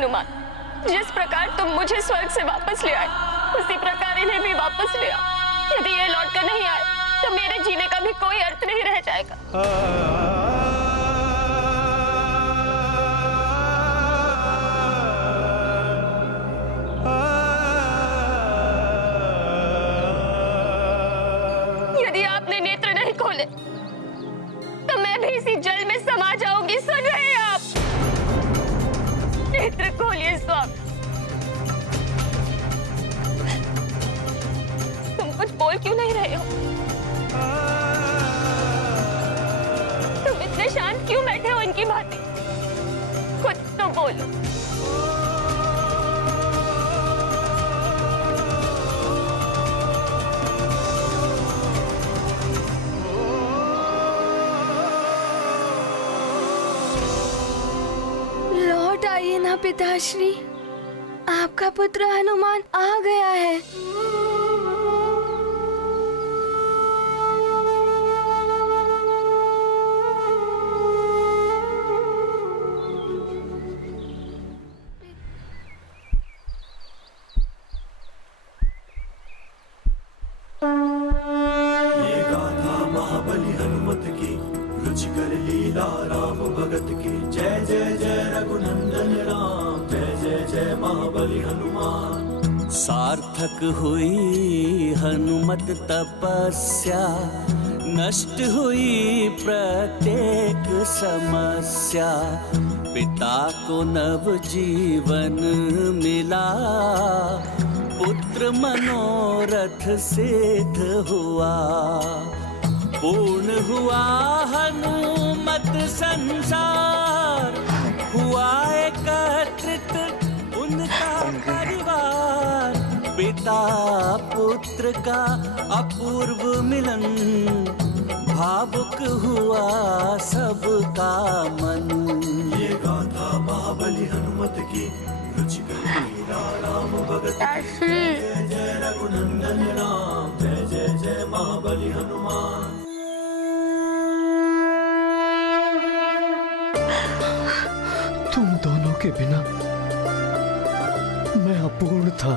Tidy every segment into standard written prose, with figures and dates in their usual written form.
हनुमान, जिस प्रकार तुम मुझे स्वर्ग से वापस ले आए, उसी प्रकार इन्हें भी वापस ले आओ। यदि ये लौट कर नहीं आए तो मेरे जीने का भी कोई अर्थ नहीं रह जाएगा। यदि आपने नेत्र नहीं खोले तो मैं भी इसी जल में समा जाऊंगी। सुन रहे हैं आप? नेत्र खोलिए स्वामी। तुम कुछ बोल क्यों नहीं रहे हो? तुम इतने शांत क्यों बैठे हो इनकी भांति? कुछ तो बोलो। लौट आइए ना पिताश्री, आपका पुत्र हनुमान आ गया है। ये गाथा महाबली हनुमत की, रुचिकर लीला राम भगत की। जय जय जय रघुनंदन राम, जय जय जय महाबली हनुमान। सार्थक हुई हनुमत तपस्या, नष्ट हुई प्रत्येक समस्या। पिता को नव जीवन मिला, पुत्र मनोरथ सिद्ध हुआ। पूर्ण हुआ हनुमत संसार, हुआ एकत्रित उनका परिवार। पिता पुत्र का अपूर्व मिलन, भावुक हुआ सबका मन। ये गाथा महाबली हनुमत की, रुचिकर लीला राम भगत की। जय जय रघुनंदन राम, जय जय जय महाबली हनुमान। तुम दोनों के बिना मैं अपूर्ण था।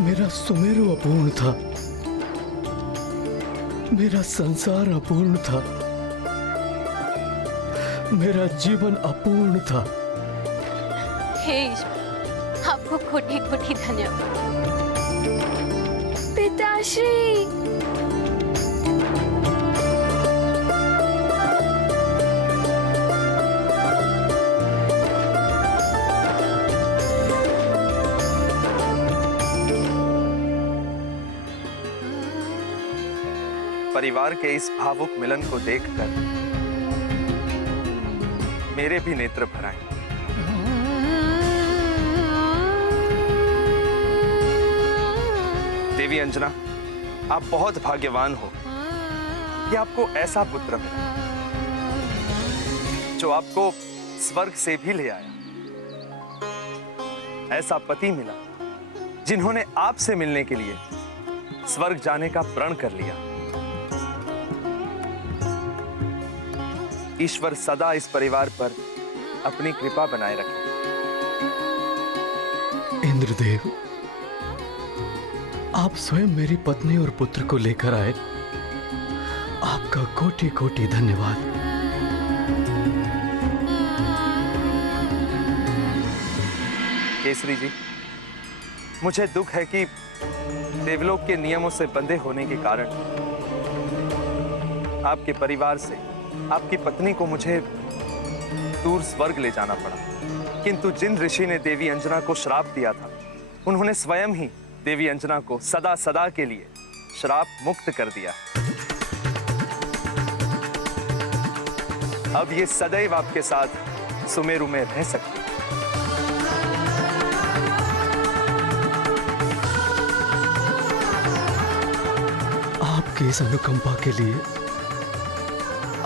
मेरा सुमेरु अपूर्ण था, मेरा संसार अपूर्ण था, मेरा जीवन अपूर्ण था। हे ईश्वर, आपको कोटि कोटि धन्यवाद। पिताश्री, परिवार के इस भावुक मिलन को देखकर मेरे भी नेत्र भर आए। देवी अंजना, आप बहुत भाग्यवान हो कि आपको ऐसा पुत्र मिला जो आपको स्वर्ग से भी ले आया। ऐसा पति मिला जिन्होंने आपसे मिलने के लिए स्वर्ग जाने का प्रण कर लिया। ईश्वर सदा इस परिवार पर अपनी कृपा बनाए रखे। इंद्रदेव, आप स्वयं मेरी पत्नी और पुत्र को लेकर आए, आपका कोटि कोटि धन्यवाद। केसरी जी, मुझे दुख है कि देवलोक के नियमों से बंधे होने के कारण आपके परिवार से आपकी पत्नी को मुझे दूर स्वर्ग ले जाना पड़ा। किंतु जिन ऋषि ने देवी अंजना को श्राप दिया था, उन्होंने स्वयं ही देवी अंजना को सदा सदा के लिए श्राप मुक्त कर दिया। अब ये सदैव आपके साथ सुमेरु में रह सकती है। आपकी इस अनुकंपा के लिए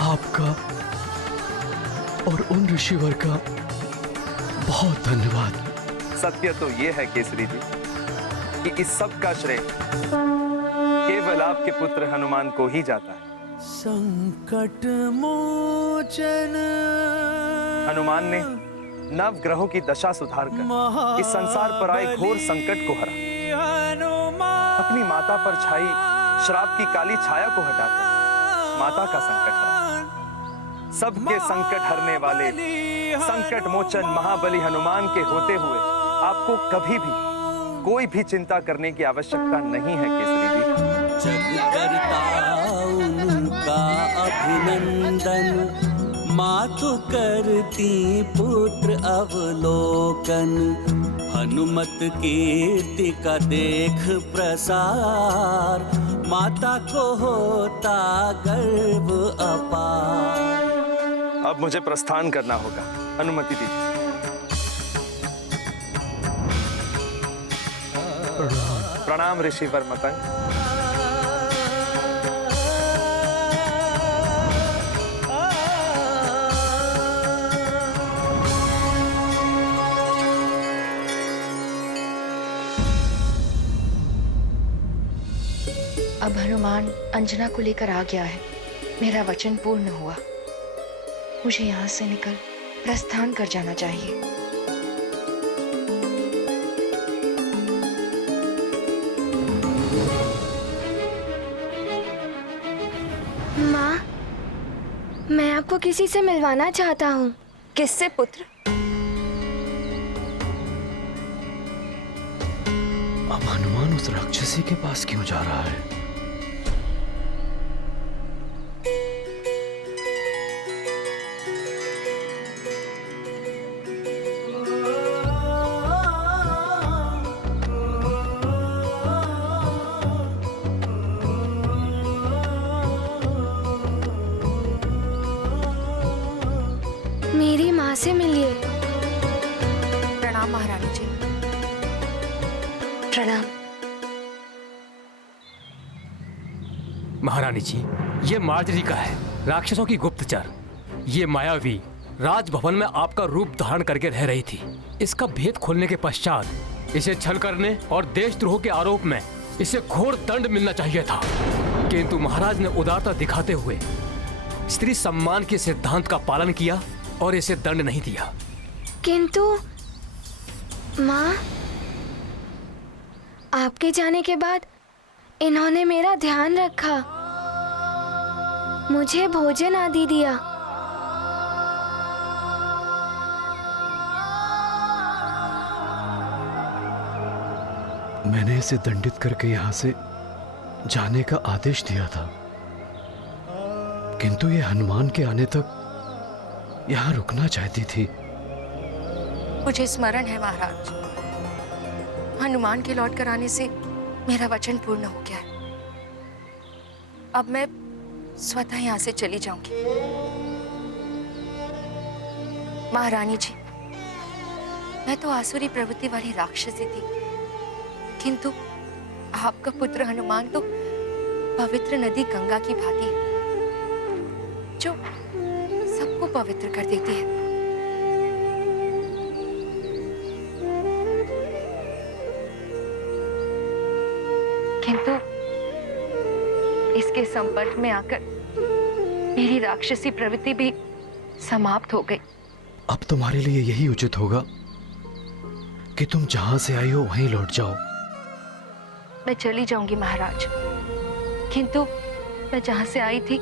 आपका और उन ऋषिवर का बहुत धन्यवाद। सत्य तो यह है केसरी जी कि इस सब का श्रेय केवल आपके पुत्र हनुमान को ही जाता है। संकट मोचन। हनुमान ने नव ग्रहों की दशा सुधारकर इस संसार पर आए घोर संकट को हरा। अपनी माता पर छाई श्राप की काली छाया को हटाकर माता का संकट हरा। सबके संकट हरने वाले संकट मोचन महाबली हनुमान के होते हुए आपको कभी भी कोई भी चिंता करने की आवश्यकता नहीं है केसरी जी। जग करता उनका अभिनंदन, मातु करती पुत्र अवलोकन। हनुमत कीर्ति का देख प्रसार, माता को होता गर्व अपार। अब मुझे प्रस्थान करना होगा, अनुमति दीजिए। प्रणाम ऋषि वर्मतंग। अब हनुमान अंजना को लेकर आ गया है। मेरा वचन पूर्ण हुआ। मुझे यहाँ से निकल प्रस्थान कर जाना चाहिए। माँ, मैं आपको किसी से मिलवाना चाहता हूँ। किससे पुत्र? अब हनुमान उस राक्षसी के पास क्यों जा रहा है? मेरी माँ से मिलिए। प्रणाम महारानी जी। प्रणाम। महारानी जी, ये मार्जरी का है, राक्षसों की गुप्तचर। ये मायावी राजभवन में आपका रूप धारण करके रह रही थी। इसका भेद खोलने के पश्चात इसे छल करने और देशद्रोह के आरोप में इसे घोर दंड मिलना चाहिए था, किंतु महाराज ने उदारता दिखाते हुए स्त्री सम्मान के सिद्धांत का पालन किया और इसे दंड नहीं दिया। किंतु माँ, आपके जाने के बाद इन्होंने मेरा ध्यान रखा, मुझे भोजन आदि दिया। मैंने इसे दंडित करके यहाँ से जाने का आदेश दिया था, किंतु ये हनुमान के आने तक यहाँ रुकना चाहती थी। मुझे स्मरण है महाराज, हनुमान के लौट कर आने से मेरा वचन पूर्ण हो गया है। अब मैं स्वतः यहाँ से चली जाऊंगी। महारानी जी, मैं तो आसुरी प्रवृत्ति वाली राक्षसी थी, किंतु आपका पुत्र हनुमान तो पवित्र नदी गंगा की भांति है, जो सबको पवित्र कर देती है। किंतु इसके संपर्क में आकर मेरी राक्षसी प्रवृत्ति भी समाप्त हो गई। अब तुम्हारे लिए यही उचित होगा कि तुम जहां से आई हो वहीं लौट जाओ। मैं चली जाऊंगी महाराज, किंतु मैं जहां से आई थी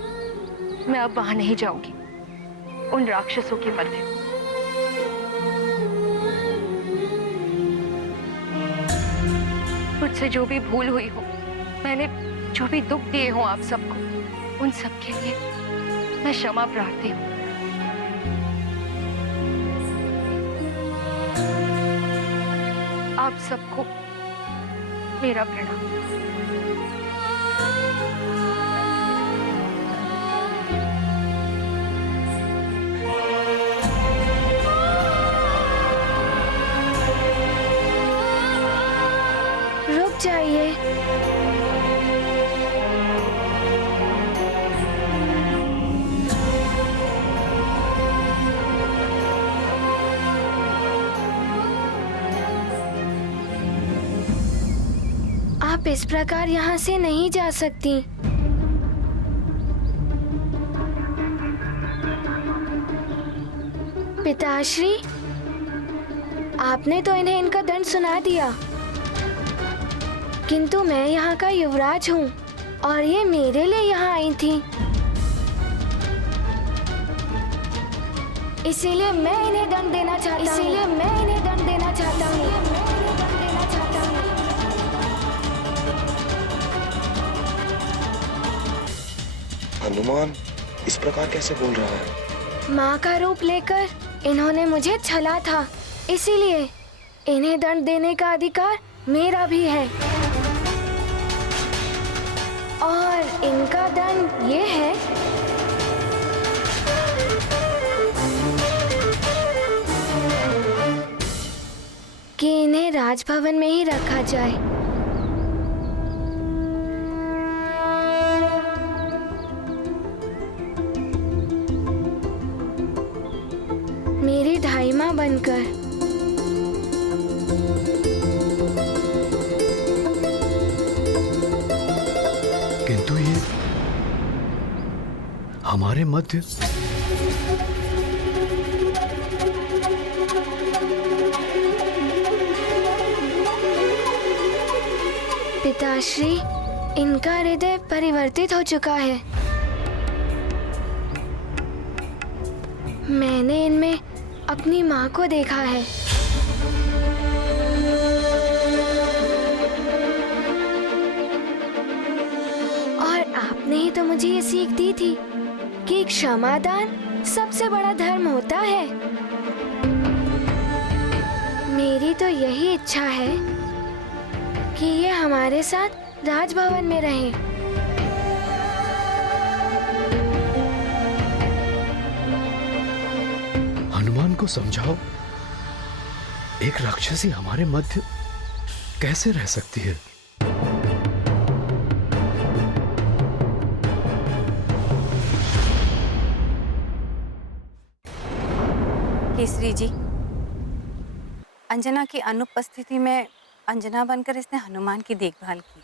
मैं अब वहां नहीं जाऊंगी, उन राक्षसों के मध्य। मुझसे जो भी भूल हुई हो, मैंने जो भी दुख दिए हो आप सबको, उन सब के लिए मैं क्षमा प्रार्थी हूँ। आप सबको मेरा प्रणाम। रुक जाइए। आप इस प्रकार यहाँ से नहीं जा सकती। पिताश्री, आपने तो इन्हें इनका दंड सुना दिया, किंतु मैं यहाँ का युवराज हूँ और ये मेरे लिए यहाँ आई थी, इसीलिए मैं इन्हें दंड देना चाहता हूँ। हनुमान इस प्रकार कैसे बोल रहा है? माँ का रूप लेकर इन्होंने मुझे छला था, इसीलिए इन्हें दंड देने का अधिकार मेरा भी है। और इनका दंड ये है कि इन्हें राजभवन में ही रखा जाए। मेरी ढाई माँ बनकर। किंतु ये हमारे मध्य पिताश्री, इनका हृदय परिवर्तित हो चुका है। मैंने इनमें अपनी माँ को देखा है। और आपने ही तो मुझे ये सीख दी थी कि क्षमादान सबसे बड़ा धर्म होता है। मेरी तो यही इच्छा है कि ये हमारे साथ राजभवन में रहें। हनुमान को समझाओ, एक राक्षसी हमारे मध्य कैसे रह सकती है? केसरी जी, अंजना की अनुपस्थिति में अंजना बनकर इसने हनुमान की देखभाल की।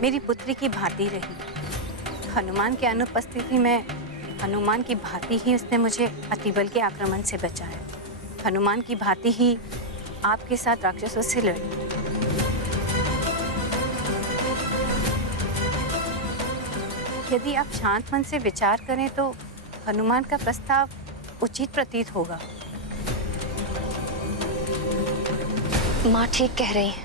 मेरी पुत्री की भांति रही। हनुमान की अनुपस्थिति में हनुमान की भांति ही उसने मुझे अतिबल के आक्रमण से बचाया। हनुमान की भांति ही आपके साथ राक्षसों से लड़ी। यदि आप शांत मन से विचार करें तो हनुमान का प्रस्ताव उचित प्रतीत होगा। माँ ठीक कह रही हैं।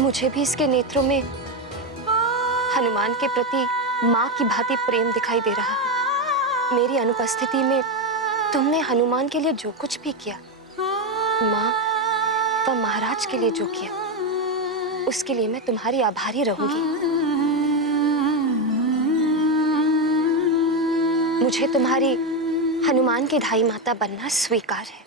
मुझे भी इसके नेत्रों में हनुमान के प्रति माँ की भांति प्रेम दिखाई दे रहा है। मेरी अनुपस्थिति में तुमने हनुमान के लिए जो कुछ भी किया, माँ व महाराज के लिए जो किया, उसके लिए मैं तुम्हारी आभारी रहूंगी। मुझे तुम्हारी हनुमान की ढाई माता बनना स्वीकार है।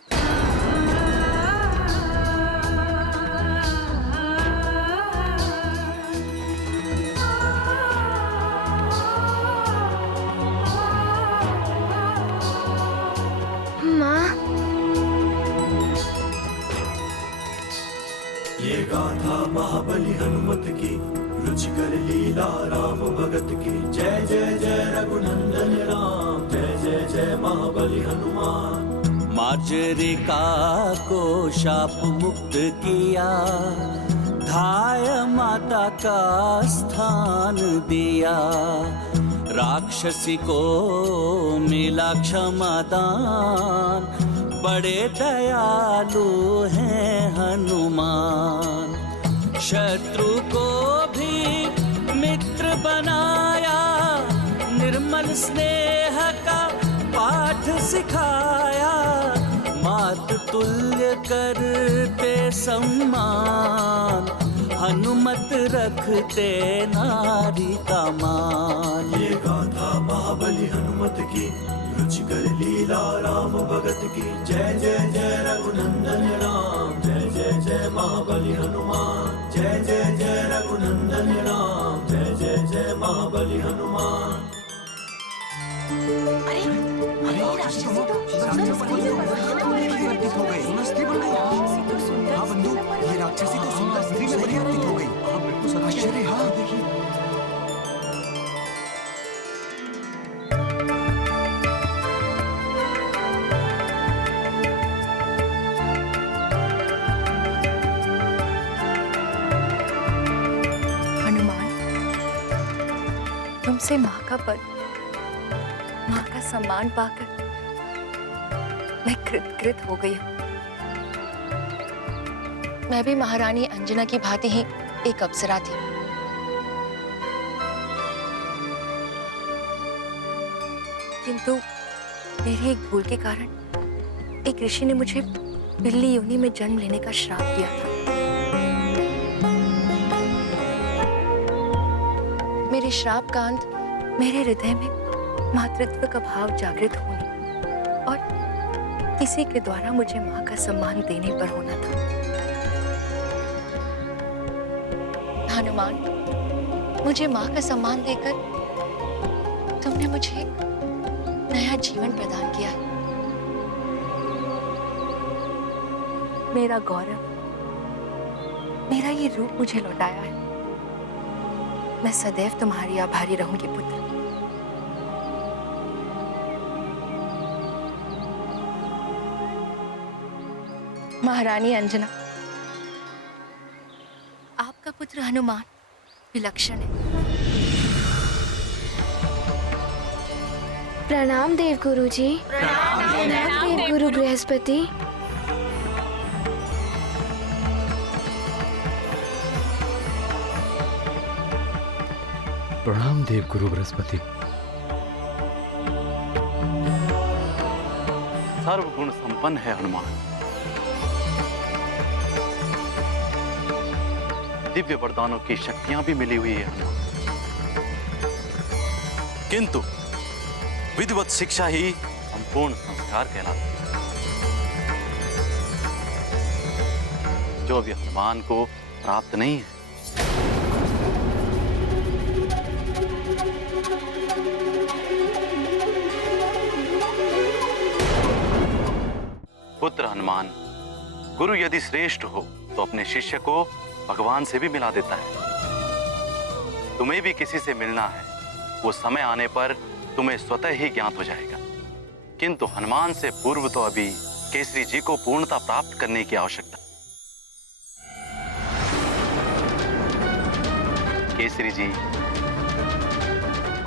ये गाथा महाबली हनुमत की, रुचिकर लीला राम भगत की। जय जय जय रघुनंदन राम, जय जय जय महाबली हनुमान। मार्जरिका को शाप मुक्त किया, धाय माता का स्थान दिया। राक्षसी को मिला क्षमादान, बड़े दयालु हैं हनुमान। शत्रु को भी मित्र बनाया, निर्मल स्नेह का पाठ सिखाया। मात तुल्य करते सम्मान, हनुमत रखते नारी का मान। ये गाथा महाबली हनुमत की, रुचिकर लीला राम भगत की। जय जय जय रघुनंदन राम, जय जय जय महाबली हनुमान। जय जय जय रघुनंदन राम, जय जय जय महाबली हनुमान। हाँ बंधु, ये राक्षसी तो सुंदर स्त्री में परिवर्तित हो गई। आश्चर्य है से माँ का पद, माँ का सम्मान पाकर मैं कृतकृत हो गई हूँ। मैं भी महारानी अंजना की भांति ही एक अप्सरा थी। किंतु मेरी एक भूल के कारण एक ऋषि ने मुझे बिल्ली योनि में जन्म लेने का श्राप दिया था। मेरे श्राप का अंत मेरे हृदय में मातृत्व का भाव जागृत होने और किसी के द्वारा मुझे माँ का सम्मान देने पर होना था। हनुमान, मुझे माँ का सम्मान देकर तुमने मुझे नया जीवन प्रदान किया है। मेरा गौरव, मेरा ये रूप मुझे लौटाया है। मैं सदैव तुम्हारी आभारी रहूंगी पुत्र। महारानी अंजना, आपका पुत्र हनुमान विलक्षण है। प्रणाम देव गुरु जी। प्रणाम देव गुरु बृहस्पति। प्रणाम देव गुरु बृहस्पति। सर्वगुण संपन्न है हनुमान। दिव्य वरदानों की शक्तियां भी मिली हुई है हनुमान, किंतु विधिवत शिक्षा ही संपूर्ण संस्कार कहलाती है, जो अभी हनुमान को प्राप्त नहीं है। पुत्र हनुमान, गुरु यदि श्रेष्ठ हो तो अपने शिष्य को भगवान से भी मिला देता है। तुम्हें भी किसी से मिलना है, वो समय आने पर तुम्हें स्वतः ही ज्ञात हो जाएगा। किंतु हनुमान से पूर्व तो अभी केसरी जी को पूर्णता प्राप्त करने की आवश्यकता। केसरी जी,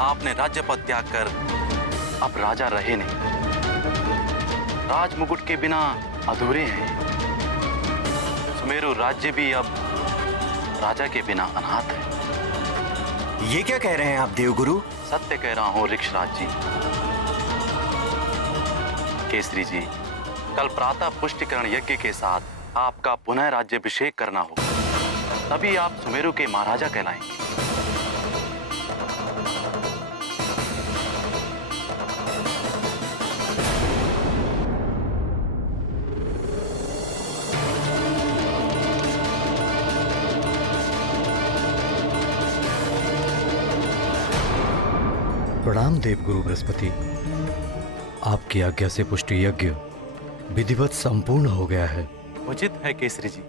आपने राज्य पद त्याग कर अब राजा रहे नहीं। राज मुकुट के बिना अधूरे हैं। सुमेरु राज्य भी अब राजा के बिना अनाथ है। ये क्या कह रहे हैं आप देवगुरु? सत्य कह रहा हूं ऋक्षराज जी। केसरी जी, कल प्रातः पुष्टिकरण यज्ञ के साथ आपका पुनः राज्याभिषेक करना होगा, तभी आप सुमेरु के महाराजा कहलाएंगे। प्रणाम देव गुरु बृहस्पति। आपकी आज्ञा से पुष्टि यज्ञ विधिवत संपूर्ण हो गया है। उचित है केसरी जी।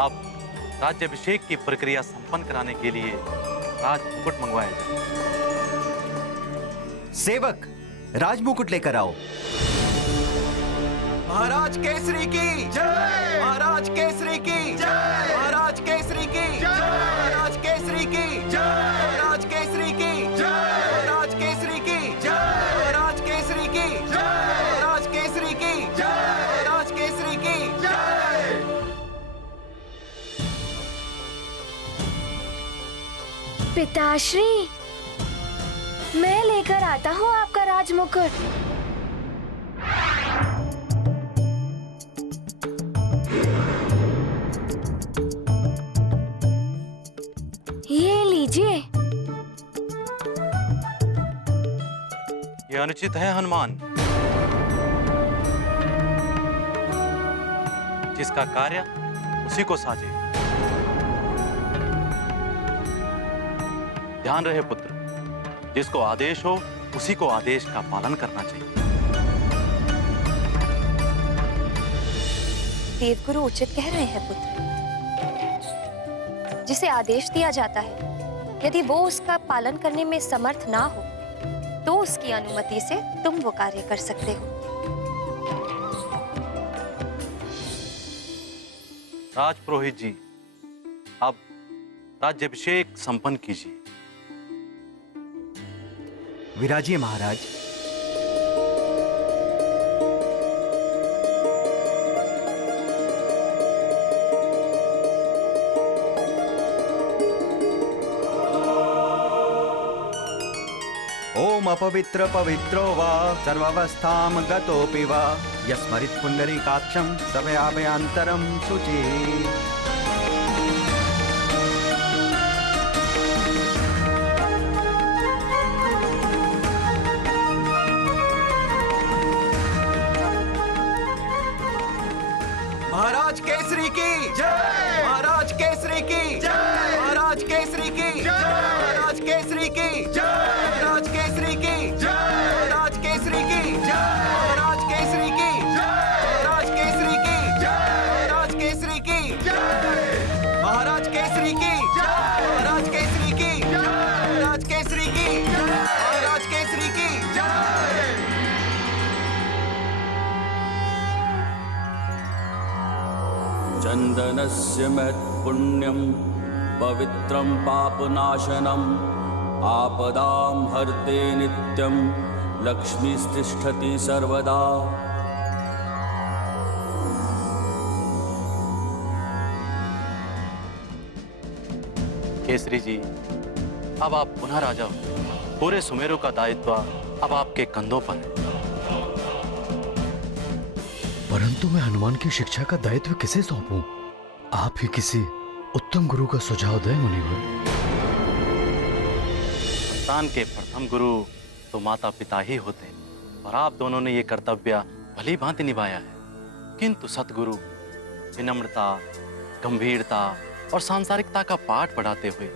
अब राज्याभिषेक की प्रक्रिया संपन्न कराने के लिए राज मुकुट मंगवाया जाए। सेवक, राज मुकुट लेकर आओ। महाराज केसरी की जय। महाराज केसरी की जय। महाराज केसरी की जय। महाराज केसरी की जय। महाराज केसरी की जय। महाराज केसरी की जय। महाराज केसरी की जय। महाराज केसरी की जय। महाराज केसरी की जय। पिताश्री, मैं लेकर आता हूँ आपका राज मुकुट। ये लीजिए। यह अनुचित है हनुमान। जिसका कार्य उसी को साजे। ध्यान रहे पुत्र, जिसको आदेश हो उसी को आदेश का पालन करना चाहिए। देवगुरु उचित कह रहे हैं पुत्र। जिसे आदेश दिया जाता है, यदि वो उसका पालन करने में समर्थ ना हो तो उसकी अनुमति से तुम वो कार्य कर सकते हो। राजपुरोहित जी, अब राज्याभिषेक संपन्न कीजिए। विराजिए महाराज। ओम अपवित्र पवित्रो वा सर्वावस्थां गतोऽपि वा यस्मरित् पुण्डरीकाक्षं सभयाभयांतरं शुचिः। महाराज केसरी की जय, महाराज केसरी की जय, महाराज केसरी की जय, महाराज केसरी की जय, महाराज केसरी की जय, महाराज केसरी की जय, महाराज केसरी की जय, महाराज केसरी की जय, महाराज केसरी की जय, महाराज केसरी की जय, महाराज केसरी की जय, महाराज केसरी की जय। चन्दनस्य महत्पुण्यं पवित्रं पापनाशनम् आपदां हर्ते नित्यं लक्ष्मीस्तिष्ठति सर्वदा। केसरी जी, अब आप पुनः राजा हो। पूरे सुमेरु का दायित्व अब आपके कंधों पर है। परंतु मैं हनुमान की शिक्षा का दायित्व किसे सौंपूं? आप ही किसी उत्तम गुरु का सुझाव दें मुनिवर। संतान के प्रथम गुरु तो माता पिता ही होते हैं और आप दोनों ने ये कर्तव्य भली भांति निभाया है। किंतु सतगुरु विनम्रता, गंभीरता और सांसारिकता का पाठ पढ़ाते हुए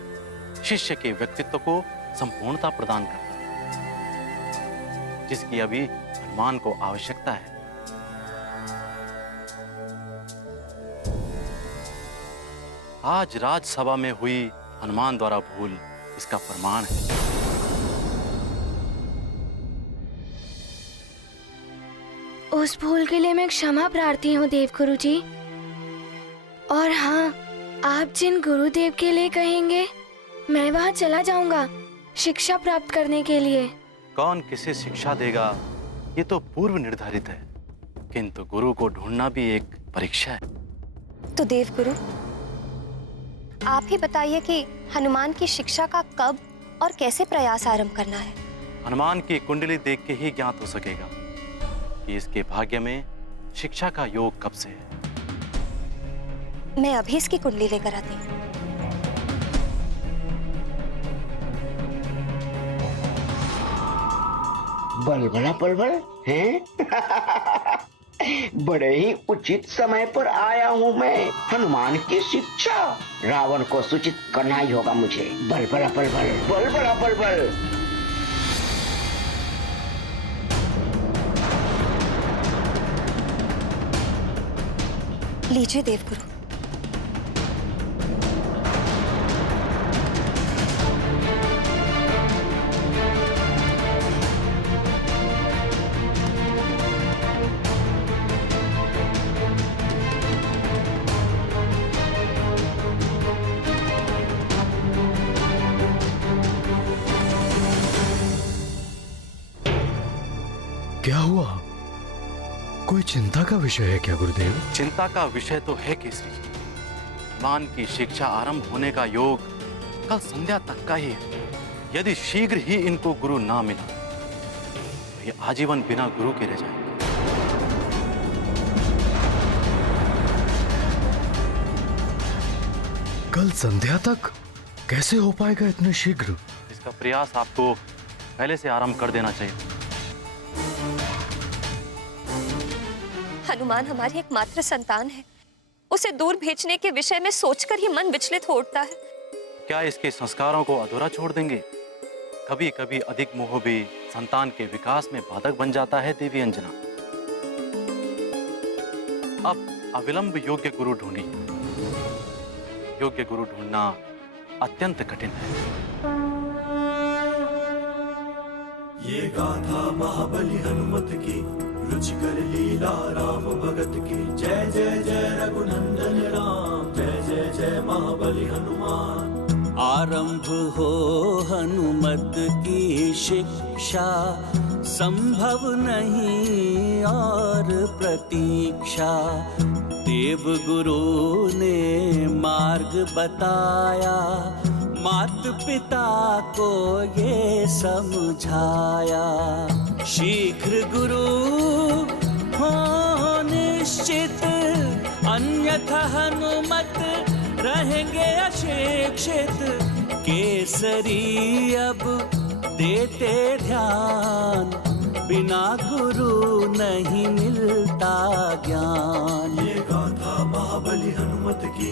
शिष्य के व्यक्तित्व को संपूर्णता प्रदान करता है, जिसकी अभी हनुमान को आवश्यकता है। आज राजसभा में हुई हनुमान द्वारा भूल इसका प्रमाण है। उस भूल के लिए मैं क्षमा प्रार्थी हूँ देवगुरु जी। और हाँ, आप जिन गुरुदेव के लिए कहेंगे मैं वहाँ चला जाऊंगा शिक्षा प्राप्त करने के लिए। कौन किसे शिक्षा देगा ये तो पूर्व निर्धारित है, किंतु गुरु को ढूंढना भी एक परीक्षा है। तो देवगुरु, आप ही बताइए कि हनुमान की शिक्षा का कब और कैसे प्रयास आरंभ करना है। हनुमान की कुंडली देख के ही ज्ञात हो सकेगा कि इसके भाग्य में शिक्षा का योग कब से है। मैं अभी इसकी कुंडली लेकर आती हूँ। बलबला पलबल हैं? बड़े ही उचित समय पर आया हूँ मैं। हनुमान की शिक्षा रावण को सूचित करना ही होगा मुझे। बलबला पलबल, बलबला पलबल। लीजिए देवगुरु। क्या हुआ? कोई चिंता का विषय है क्या गुरुदेव? चिंता का विषय तो है केसरी जी। हनुमान की शिक्षा आरंभ होने का योग कल संध्या तक का ही है। यदि शीघ्र ही इनको गुरु ना मिला तो ये आजीवन बिना गुरु के रह जाएंगे। कल संध्या तक कैसे हो पाएगा इतने शीघ्र? इसका प्रयास आपको पहले से आरंभ कर देना चाहिए। हनुमान हमारी एकमात्र संतान है। उसे दूर भेजने के विषय में सोचकर ही मन विचलित हो उठता है। क्या इसके संस्कारों को अधूरा छोड़ देंगे? कभी कभी अधिक मोह भी संतान के विकास में बाधक बन जाता है देवी अंजना। अब अविलंब योग्य गुरु ढूंढिए। योग्य गुरु ढूंढना अत्यंत कठिन है। ये गाथा महाबली हनुमत की, रुचिकर लीला राम भगत की। जय जय जय रघुनंदन राम, जय जय जय महाबली हनुमान। आरंभ हो हनुमत की शिक्षा अपेक्षा, संभव नहीं और प्रतीक्षा। देव गुरु ने मार्ग बताया, मात पिता को ये समझाया। शीघ्र गुरु हो निश्चित, अन्यथा हनुमत रहेंगे अशिक्षित। केसरी अब देते ध्यान, बिना गुरु नहीं मिलता ज्ञान। ये गाथा महाबली हनुमत की,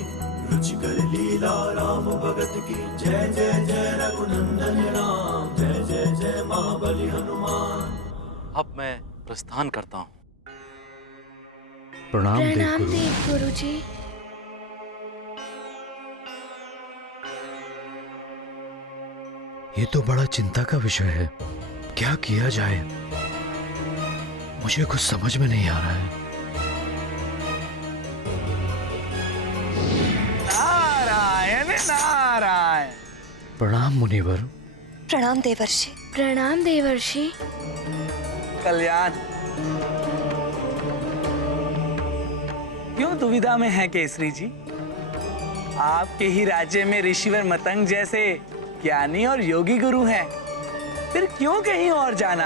रुचिकर लीला राम भगत की। जय जय जय रघुनंदन राम, जय जय जय महाबली हनुमान। अब मैं प्रस्थान करता हूँ। प्रणाम प्रणाम देव देव गुरु जी। ये तो बड़ा चिंता का विषय है। क्या किया जाए, मुझे कुछ समझ में नहीं आ रहा है। नारायण नारायण। प्रणाम मुनिवर। प्रणाम देवर्षि। प्रणाम देवर्षि। कल्याण। क्यों दुविधा में है केसरी जी? आपके ही राज्य में ऋषिवर मतंग जैसे ज्ञानी और योगी गुरु हैं, फिर क्यों कहीं और जाना?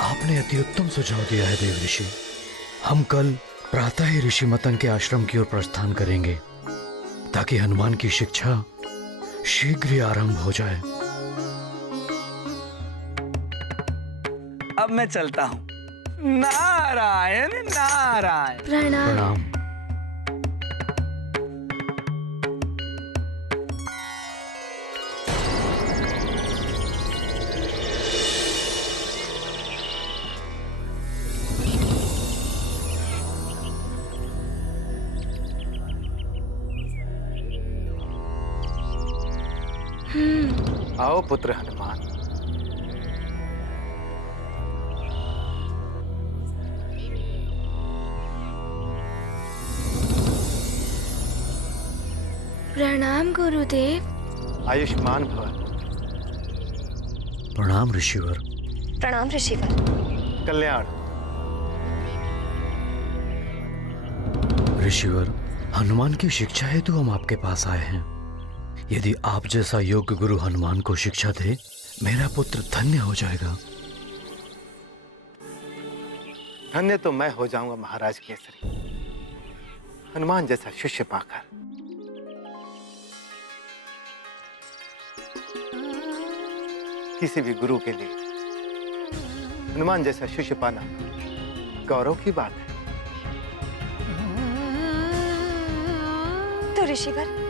आपने अति उत्तम सुझाव दिया है देव ऋषि। हम कल प्रातः ही ऋषि मतंग के आश्रम की ओर प्रस्थान करेंगे, ताकि हनुमान की शिक्षा शीघ्र ही आरंभ हो जाए। अब मैं चलता हूँ। नारायण नारायण। प्रणाम। प्रणाम। आओ पुत्र हनुमान। प्रणाम गुरुदेव। आयुष्मान भव। प्रणाम ऋषिवर। प्रणाम ऋषिवर। कल्याण। ऋषिवर, हनुमान की शिक्षा हेतु हम आपके पास आए हैं। यदि आप जैसा योग्य गुरु हनुमान को शिक्षा दे, मेरा पुत्र धन्य हो जाएगा। धन्य तो मैं हो जाऊंगा महाराज केसरी, हनुमान जैसा शिष्य पाकर। किसी भी गुरु के लिए हनुमान जैसा शिष्य पाना गौरव की बात है। तो ऋषिवर,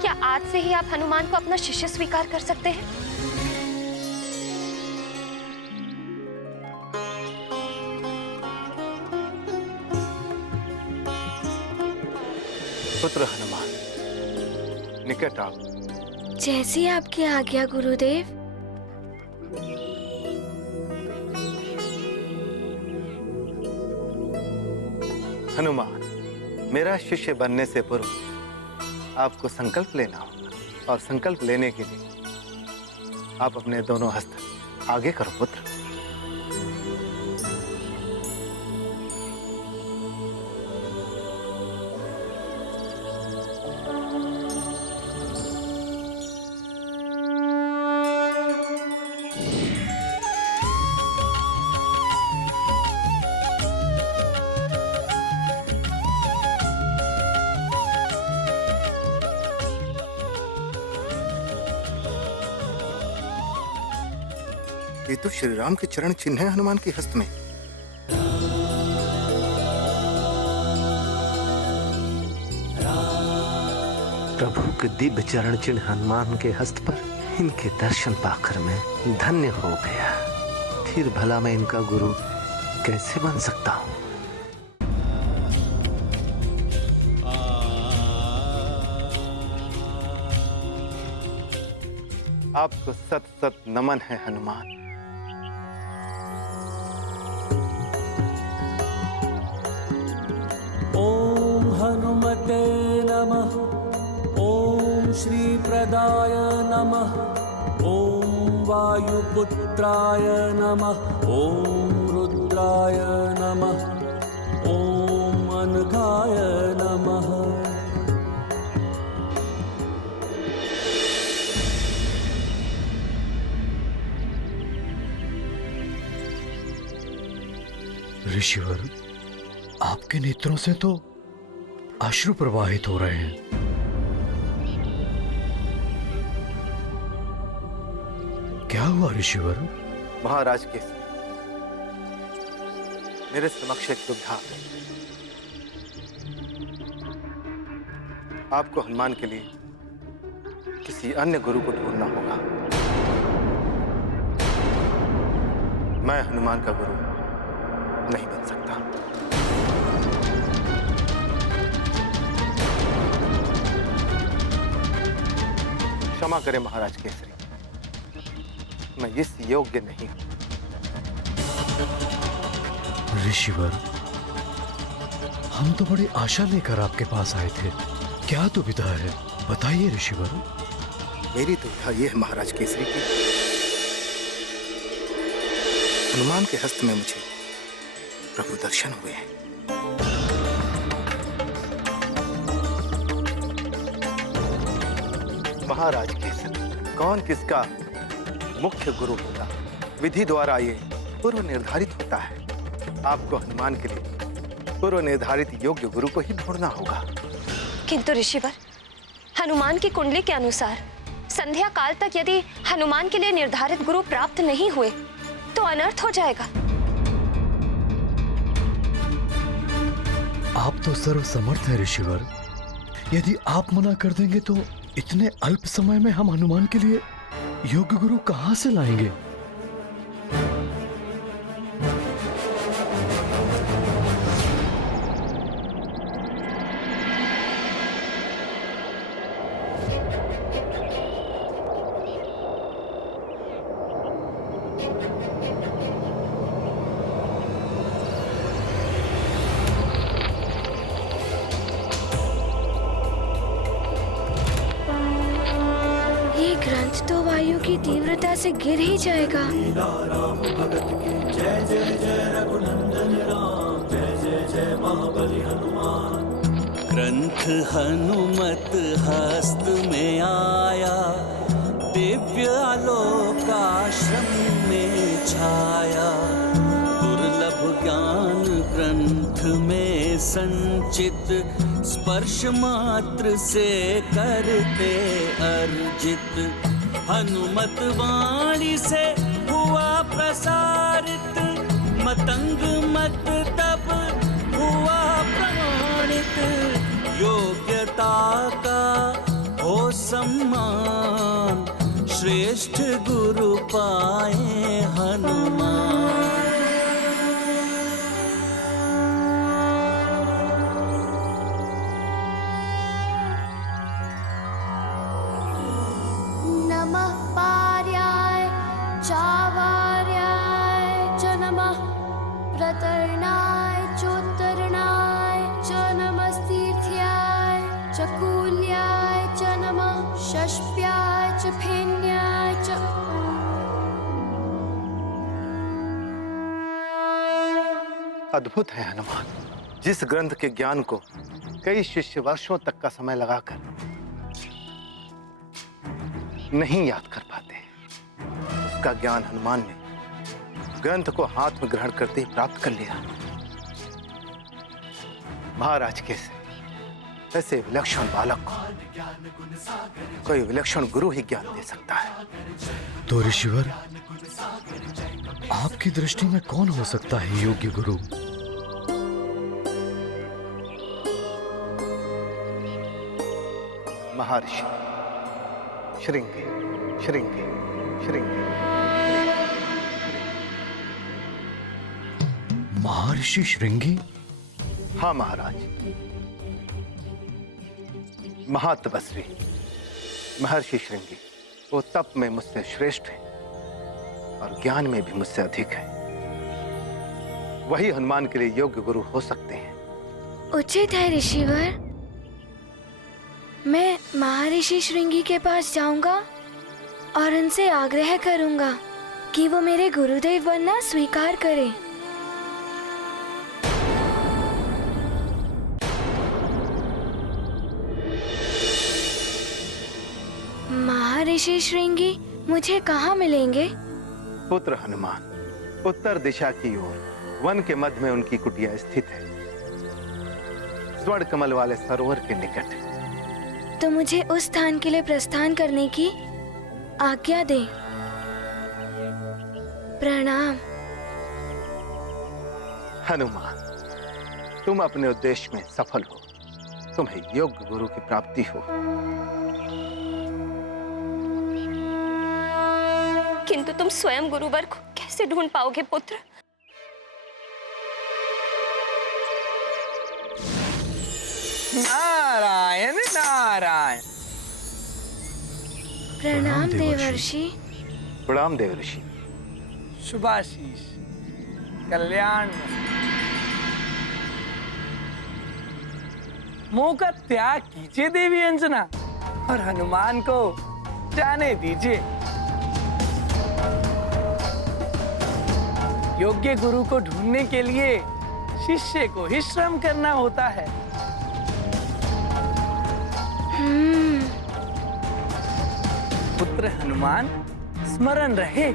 क्या आज से ही आप हनुमान को अपना शिष्य स्वीकार कर सकते हैं? पुत्र हनुमान, निकट आओ। जैसी आपकी आज्ञा गुरुदेव। हनुमान, मेरा शिष्य बनने से पूर्व आपको संकल्प लेना होगा, और संकल्प लेने के लिए आप अपने दोनों हस्त आगे करो पुत्र। ये तो श्री राम के चरण चिन्ह है हनुमान के हस्त में। प्रभु के दिव्य चरण चिन्ह हनुमान के हस्त पर इनके दर्शन पाकर मैं धन्य हो गया। फिर भला मैं इनका गुरु कैसे बन सकता हूँ? आपको सत सत नमन है हनुमान। ओम हनुमते नमः। ओम श्री प्रदाय नमः। ओम वायुपुत्राय नमः। ॐ रुद्राय नमः। ॐ अनघाय नमः। ऋषिवर, आपके नेत्रों से तो अश्रु प्रवाहित हो रहे हैं। क्या हुआ ऋषिवर? महाराज के मेरे समक्ष एक दुविधा है। आपको हनुमान के लिए किसी अन्य गुरु को ढूंढना होगा। मैं हनुमान का गुरु नहीं बन सकता। क्षमा करें महाराज केसरी, मैं इस योग्य नहीं हूं। ऋषिवर, हम तो बड़ी आशा लेकर आपके पास आए थे। क्या दुविधा है, बताइए ऋषिवर। मेरी दुविधा यह है महाराज केसरी की हनुमान के हस्त में मुझे प्रभु दर्शन हुए हैं। महाराज केसरी, कौन किसका मुख्य गुरु होगा, विधि द्वारा ये पूर्व निर्धारित होता है। आपको हनुमान के लिए पूर्व निर्धारित योग्य गुरु को ही ढूंढना होगा। किंतु ऋषिवर, हनुमान की कुंडली के अनुसार संध्या काल तक यदि हनुमान के लिए निर्धारित गुरु प्राप्त नहीं हुए तो अनर्थ हो जाएगा। आप तो सर्वसमर्थ हैं ऋषिवर। यदि आप मना कर देंगे तो इतने अल्प समय में हम हनुमान के लिए योग्य गुरु कहां से लाएंगे? तो वायु की तीव्रता से गिर ही जाएगा। राम भगत की जय जय जय रघुनंदन राम, जय जय जय महाबली हनुमान। ग्रंथ हनुमत हस्त में आया, दिव्य आलोकाश्रम में छाया। दुर्लभ ज्ञान ग्रंथ में संचित, स्पर्श मात्र से करते अर्जित। हनुमत वाणी से हुआ प्रसारित, मतंग मत तब हुआ प्रमाणित। योग्यता का हो सम्मान, श्रेष्ठ गुरु पाए हनुमान। नमः पार्याय चावार्याय च नमः, प्रतरणाय चोत्तरणाय च नमस्तीर्थ्याय च कूल्याय च नमः, षष्प्याय च फेन्याय च। अद्भुत है हनुमान, जिस ग्रंथ के ज्ञान को कई शिष्य वर्षों तक का समय लगाकर नहीं याद कर पाते, उसका ज्ञान हनुमान ने ग्रंथ को हाथ में ग्रहण करते ही प्राप्त कर लिया। महाराज कैसे ऐसे विलक्षण बालक को कोई विलक्षण गुरु ही ज्ञान दे सकता है। तो ऋषिवर, आपकी दृष्टि में कौन हो सकता है योग्य गुरु? महर्षि श्रृंगी श्रृंगी श्रृंगी। महर्षि श्रृंगी? हाँ महाराज, महातपस्वी महर्षि श्रृंगी वो तप में मुझसे श्रेष्ठ है और ज्ञान में भी मुझसे अधिक है। वही हनुमान के लिए योग्य गुरु हो सकते हैं। उचित है ऋषिवर, मैं महर्षि श्रृंगी के पास जाऊंगा और उनसे आग्रह करूंगा कि वो मेरे गुरुदेव बनना स्वीकार करें। महर्षि श्रृंगी मुझे कहाँ मिलेंगे? पुत्र हनुमान, उत्तर दिशा की ओर वन के मध्य में उनकी कुटिया स्थित है, स्वर्ण कमल वाले सरोवर के निकट। तो मुझे उस स्थान के लिए प्रस्थान करने की आज्ञा दे। प्रणाम। हनुमान, तुम अपने उद्देश्य में सफल हो, तुम्हें योग्य गुरु की प्राप्ति हो। किंतु तुम स्वयं गुरुवर को कैसे ढूंढ पाओगे पुत्र? नारायण नारायण। प्रणाम देवर्षि। प्रणाम देवर्षि। शुभाशीष, कल्याण। मोह का त्याग कीजिए देवी अंजना और हनुमान को जाने दीजिए। योग्य गुरु को ढूंढने के लिए शिष्य को ही श्रम करना होता है। पुत्र हनुमान, स्मरण रहे,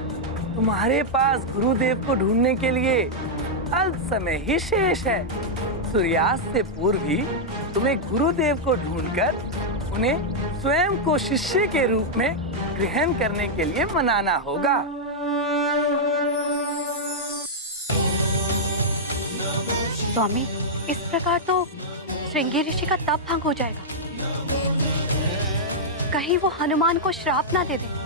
तुम्हारे पास गुरुदेव को ढूंढने के लिए अल्प समय ही शेष है। सूर्यास्त से पूर्व ही तुम्हें गुरुदेव को ढूंढकर उन्हें स्वयं को शिष्य के रूप में ग्रहण करने के लिए मनाना होगा। स्वामी, इस प्रकार तो श्रृंगी ऋषि का तप भंग हो जाएगा। कहीं वो हनुमान को श्राप ना दे दे।